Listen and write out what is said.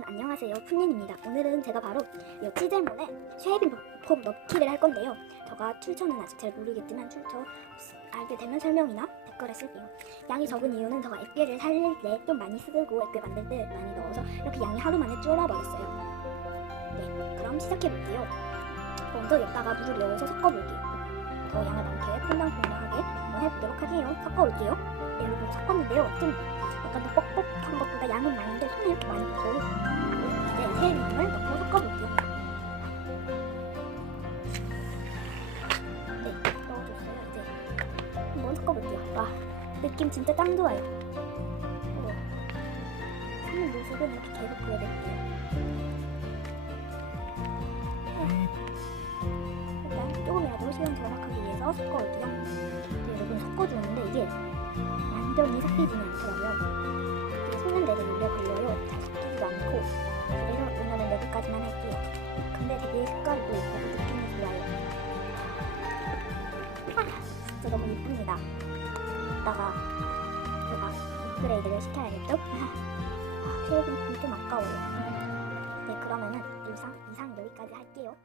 여러분 안녕하세요. 푼린입니다. 오늘은 제가 바로 이 치젤몬에 쉐이빙 폼 넣기를 할 건데요. 제가 출처는 아직 잘 모르겠지만 출처 알게 되면 설명이나 댓글에 쓸게요. 양이 적은 이유는 제가 액괴를 살릴 때 좀 많이 쓰고 액괴 만들 때 많이 넣어서 이렇게 양이 하루 만에 줄어버렸어요. 네 그럼 시작해볼게요. 먼저 여기다가 물을 넣어서 섞어볼게요. 더 양을 많게 퐁당퐁당하게 한번 해보도록 할게요. 섞어올게요. 네 여러분 섞었는데요. 좀 약간 더 뻑뻑한 것보다 양은 많은데 손에 많이 묻고 세림을 넣고 섞어볼게요. 네, 넣어줬어요. 이제 한번 섞어볼게요. 와, 느낌 진짜 짱 좋아요. 네. 섞는 모습은 이렇게 계속 보여드릴게요. 네. 일단 조금이라도 시간 절약하기 위해서 섞어올게요. 네, 여러분 섞어주는데 이게 완전히 섞이지는 않더라고요. 아, 진짜 너무 예쁩니다. 이따가 제가 업그레이드를 시켜야겠죠? 아, 쉐이빙 좀 아까워요. 네, 그러면은 이상, 이상 여기까지 할게요.